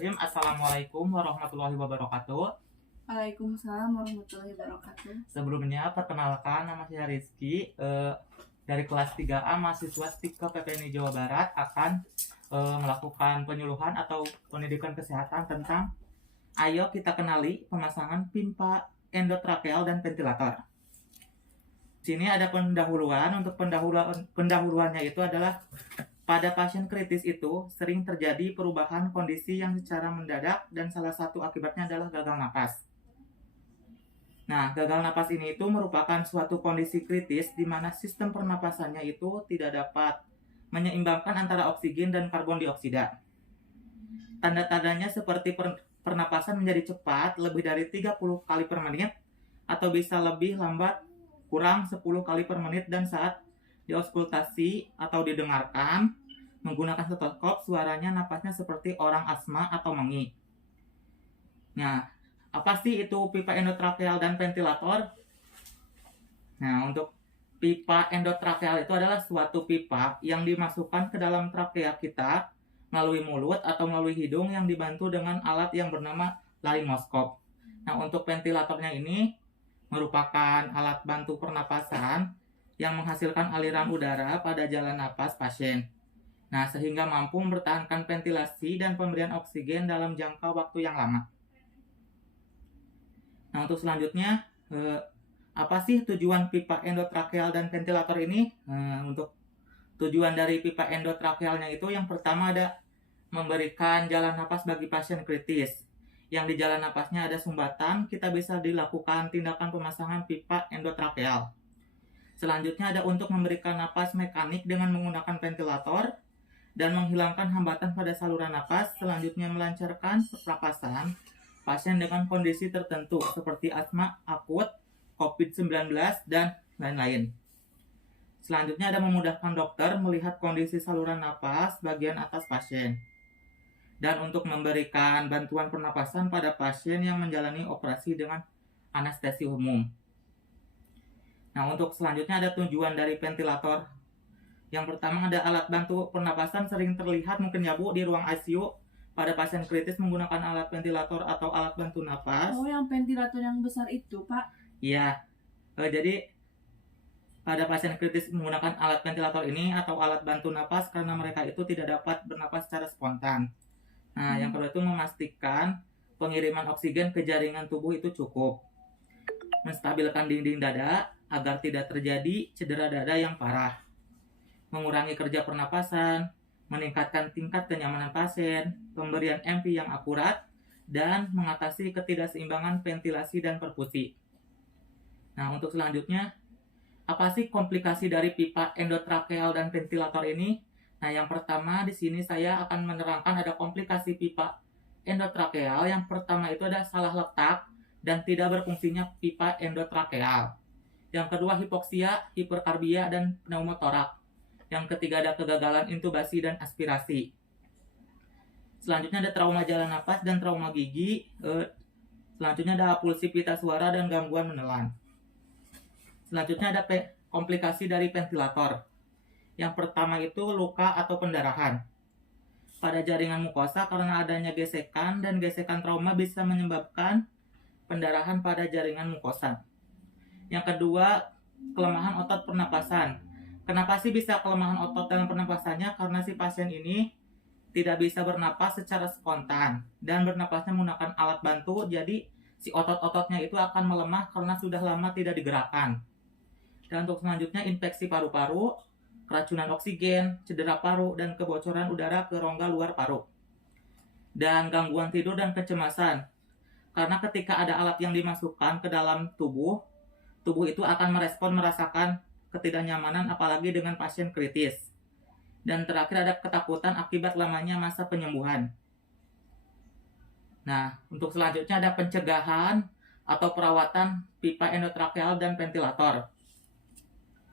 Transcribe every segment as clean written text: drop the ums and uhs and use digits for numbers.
Bismillahirrahmanirrahim. Assalamualaikum warahmatullahi wabarakatuh. Waalaikumsalam warahmatullahi wabarakatuh. Sebelumnya perkenalkan, nama saya Rizky, dari kelas 3A mahasiswa STIKA PPNI Jawa Barat akan melakukan penyuluhan atau pendidikan kesehatan tentang ayo kita kenali pemasangan pipa endotrakeal dan ventilator. Sini ada pendahuluan. Untuk pendahuluannya itu adalah pada pasien kritis itu sering terjadi perubahan kondisi yang secara mendadak dan salah satu akibatnya adalah gagal napas. Nah, gagal napas ini itu merupakan suatu kondisi kritis di mana sistem pernapasannya itu tidak dapat menyeimbangkan antara oksigen dan karbon dioksida. Tanda-tandanya seperti pernapasan menjadi cepat lebih dari 30 kali per menit atau bisa lebih lambat kurang 10 kali per menit, dan saat diauskultasi atau didengarkan menggunakan stetoskop suaranya napasnya seperti orang asma atau mengi. Nah, apa sih itu pipa endotrakeal dan ventilator? Nah, untuk pipa endotrakeal itu adalah suatu pipa yang dimasukkan ke dalam trakea kita melalui mulut atau melalui hidung yang dibantu dengan alat yang bernama laryngoscope. Nah, untuk ventilatornya ini merupakan alat bantu pernapasan yang menghasilkan aliran udara pada jalan napas pasien. Nah, sehingga mampu mempertahankan ventilasi dan pemberian oksigen dalam jangka waktu yang lama. Nah, untuk selanjutnya, apa sih tujuan pipa endotrakeal dan ventilator ini? Untuk tujuan dari pipa endotrakealnya itu yang pertama ada memberikan jalan napas bagi pasien kritis. Yang di jalan napasnya ada sumbatan, kita bisa dilakukan tindakan pemasangan pipa endotrakeal. Selanjutnya ada untuk memberikan napas mekanik dengan menggunakan ventilator dan menghilangkan hambatan pada saluran napas. Selanjutnya melancarkan pernapasan pasien dengan kondisi tertentu seperti asma akut, COVID-19, dan lain-lain. Selanjutnya ada memudahkan dokter melihat kondisi saluran napas bagian atas pasien. Dan untuk memberikan bantuan pernapasan pada pasien yang menjalani operasi dengan anestesi umum. Nah, untuk selanjutnya ada tujuan dari ventilator. Yang pertama ada alat bantu pernapasan sering terlihat mungkin ya Bu di ruang ICU pada pasien kritis menggunakan alat ventilator atau alat bantu napas. Oh, yang ventilator yang besar itu, Pak? Iya. Jadi pada pasien kritis menggunakan alat ventilator ini atau alat bantu napas karena mereka itu tidak dapat bernapas secara spontan. Nah, yang kedua itu memastikan pengiriman oksigen ke jaringan tubuh itu cukup. Menstabilkan dinding dada agar tidak terjadi cedera dada yang parah. Mengurangi kerja pernapasan, meningkatkan tingkat kenyamanan pasien, pemberian MP yang akurat, dan mengatasi ketidakseimbangan ventilasi dan perfusi. Nah, untuk selanjutnya, apa sih komplikasi dari pipa endotrakeal dan ventilator ini? Nah, yang pertama di sini saya akan menerangkan ada komplikasi pipa endotrakeal. Yang pertama itu ada salah letak dan tidak berfungsinya pipa endotrakeal. Yang kedua hipoksia, hiperkarbia, dan pneumotorak. Yang ketiga ada kegagalan intubasi dan aspirasi. Selanjutnya ada trauma jalan napas dan trauma gigi. Selanjutnya ada apulsi pita suara dan gangguan menelan. Selanjutnya ada komplikasi dari ventilator. Yang pertama itu luka atau pendarahan pada jaringan mukosa karena adanya gesekan, dan gesekan trauma bisa menyebabkan pendarahan pada jaringan mukosa. Yang kedua, kelemahan otot pernapasan. Kenapa sih bisa kelemahan otot dalam pernapasannya? Karena si pasien ini tidak bisa bernapas secara spontan dan bernapasnya menggunakan alat bantu, jadi si otot-ototnya itu akan melemah karena sudah lama tidak digerakkan. Dan untuk selanjutnya infeksi paru-paru, keracunan oksigen, cedera paru, dan kebocoran udara ke rongga luar paru. Dan gangguan tidur dan kecemasan. Karena ketika ada alat yang dimasukkan ke dalam tubuh itu akan merasakan ketidaknyamanan apalagi dengan pasien kritis. Dan terakhir ada ketakutan akibat lamanya masa penyembuhan. Nah, untuk selanjutnya ada pencegahan atau perawatan pipa endotrakeal dan ventilator.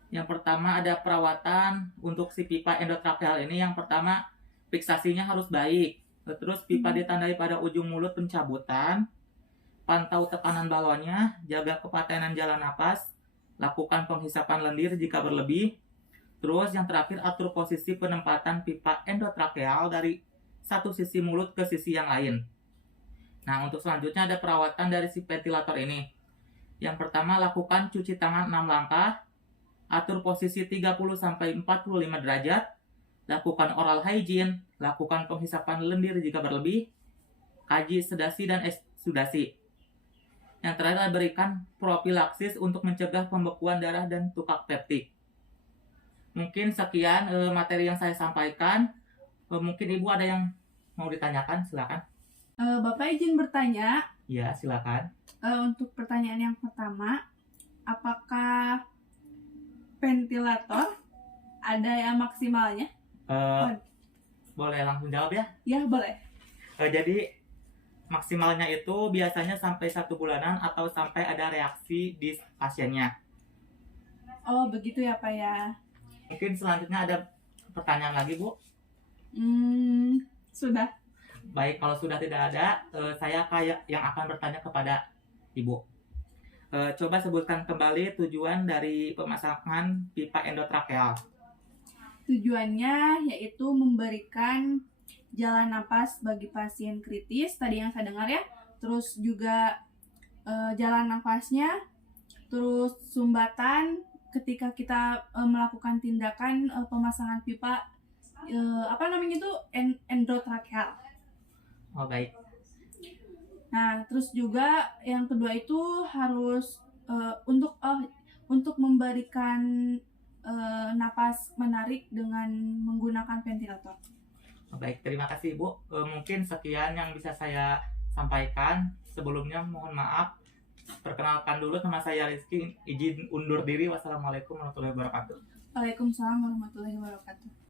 Yang pertama ada perawatan untuk si pipa endotrakeal ini. Yang pertama, fiksasinya harus baik. Terus pipa ditandai pada ujung mulut pencabutan. Pantau tekanan balonnya, jaga kepatenan jalan napas, lakukan penghisapan lendir jika berlebih. Terus yang terakhir atur posisi penempatan pipa endotrakeal dari satu sisi mulut ke sisi yang lain. Nah, untuk selanjutnya ada perawatan dari si ventilator ini. Yang pertama, lakukan cuci tangan 6 langkah, atur posisi 30-45 derajat, lakukan oral hygiene, lakukan penghisapan lendir jika berlebih, kaji sedasi dan eksudasi. Yang terakhir, berikan profilaksis untuk mencegah pembekuan darah dan tukak peptik. Mungkin sekian materi yang saya sampaikan. Mungkin Ibu ada yang mau ditanyakan, silakan. Bapak izin bertanya, Ya, silakan. untuk pertanyaan yang pertama, apakah ventilator ada yang maksimalnya? Boleh langsung jawab ya? Ya, boleh. Jadi maksimalnya itu biasanya sampai 1 bulanan atau sampai ada reaksi di pasiennya. Oh, begitu ya, Pak ya. Mungkin selanjutnya ada pertanyaan lagi, Bu? Sudah. Baik, kalau sudah tidak ada, saya kayak yang akan bertanya kepada Ibu. Coba sebutkan kembali tujuan dari pemasangan pipa endotrakeal. Tujuannya yaitu memberikan jalan napas bagi pasien kritis, tadi yang saya dengar ya. Terus juga jalan nafasnya, terus sumbatan ketika kita melakukan tindakan pemasangan pipa endotrakeal. Oh, baik. Nah, terus juga yang kedua itu harus untuk memberikan napas menarik dengan menggunakan ventilator. Oh, baik, terima kasih, Bu. Mungkin sekian yang bisa saya sampaikan. Sebelumnya mohon maaf. Perkenalkan dulu, nama saya Rizky. Izin undur diri. Wassalamualaikum warahmatullahi wabarakatuh. Waalaikumsalam warahmatullahi wabarakatuh.